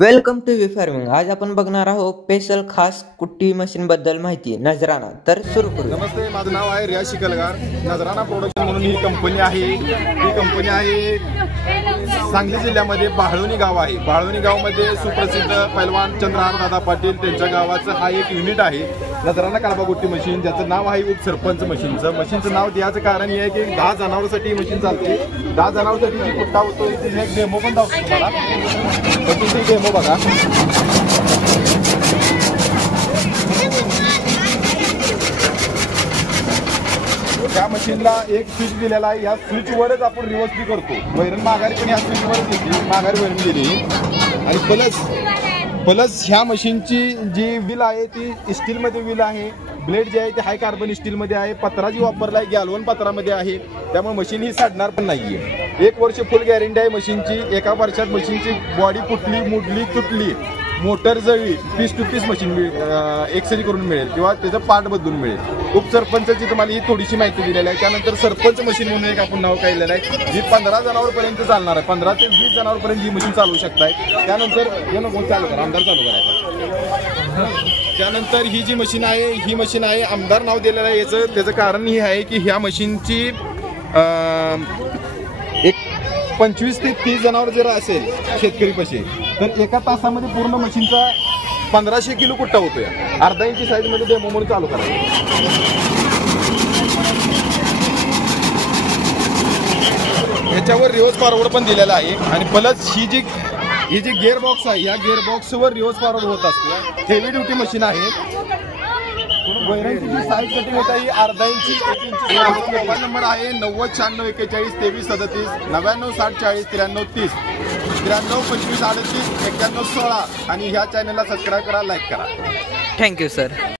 Welcome to we farming. आज आपण बघणार आहोत स्पेशल खास कुट्टी मशीन बद्दल माहिती नजराना। तर सुरू करू। नमस्ते, माझं नाव आहे रियाज शिकलगार। नजराना प्रोडक्शन म्हणून ही कंपनी आहे। ही कंपनी आहे सांगली जिल्ह्यामध्ये बाळवणी गाव आहे। बाळवणी गावामध्ये सुप्रसिद्ध पैलवान चंद्रहार दादा पाटील त्यांच्या गावाचं हा एक युनिट आहे नजराना कालबा कुट्टी मशीन, ज्याचं नाव आहे उपसरपंच मशीनचं। मशीनचं नाव द्यायचं कारण हे आहे की 10 जनावरांसाठी मशीन चालते। 10 जनावरांसाठी जी कुट्टा होतो तिथे एक डेमो पण दाखवतो तुम्हाला। मशीनची डेमो बघा। त्या मशीनला एक स्विच दिलेला आहे। या स्विचवरच आपण रिवर्स बी करतो। वैरण माघारी पण या स्विचवरच येते, माघारी वैरण दिली। आणि प्लस ह्या मशीनची जी व्हील आहे ती स्टीलमध्ये व्हील आहे। ब्लेड जे आहे ते हाय कार्बन स्टीलमध्ये आहे। पत्रा जी वापरला आहे गॅल्वन पत्रामध्ये आहे, त्यामुळे मशीन ही सडणार पण नाहीये। 1 वर्ष फुल गॅरंटी आहे मशीनची। 1 वर्षात मशीनची बॉडी फुटली, मुडली, तुटली, मोटर जळली, piece to piece machine exchange करून मिळेल किंवा त्याचं पार्ट बदलून मिळेल। उपसरपंचाची तुम्हाला ही थोडीशी माहिती दिलेली आहे। त्यानंतर सरपंच मशीन म्हणून एक आपण नाव काढलेलं आहे, जी 15 जनावरांपर्यंत चालणार आहे। 15 ते 20 जनावरांपर्यंत ही मशीन चालवू शकताय। त्यानंतर चालू करा, आमदार चालू करायचं। त्यानंतर ही जी मशीन आहे ही मशीन आहे आमदार नाव दिलेलं आहे। त्याचं कारण हे आहे की ह्या मशीनची एक 25 ते 30 जनावर जर असेल शेतकरी पशी, तर 1 तासामध्ये पूर्ण मशीनचा 1500 किलो कुट्टा होतोय। अर्धा इंची साईज मध्ये डेमो म्हणून चालू करायचं। ह्याच्यावर रिवर्स फॉरवर्ड पण दिलेला आहे। आणि प्लस ही जी गिअर बॉक्स आहे या गिअर बॉक्सवर रिवर्स फॉरवर्ड होत असते। हेवी ड्युटी मशीन आहे। वैरणची जी साईज कटिंग होत आहे अर्धा इंची, 1 इंची। मोबाईल नंबर आहे 90 96 41 23 37, 99 60 40 93 30, 93 25 38 91 16। आणि ह्या चॅनलला सबस्क्राईब करा, लाईक करा। Thank you sir.